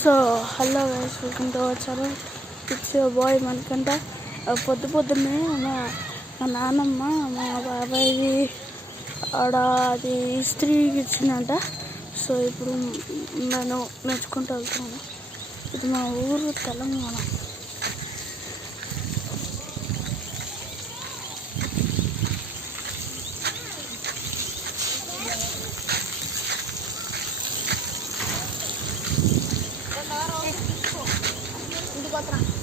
So hello guys, welcome to our channel. It's your boy Manikanta. పొద్దున్నే మా నాన్నమ్మ మా బాబాయ్ది ఆడ అది ఇస్త్రీకి ఇచ్చిందంట. సో ఇప్పుడు నేను నడుచుకుంటూ వెళ్తున్నాను. ఇది మా ఊరు తెలంగాణ. ఇంటికి వస్తున్నా.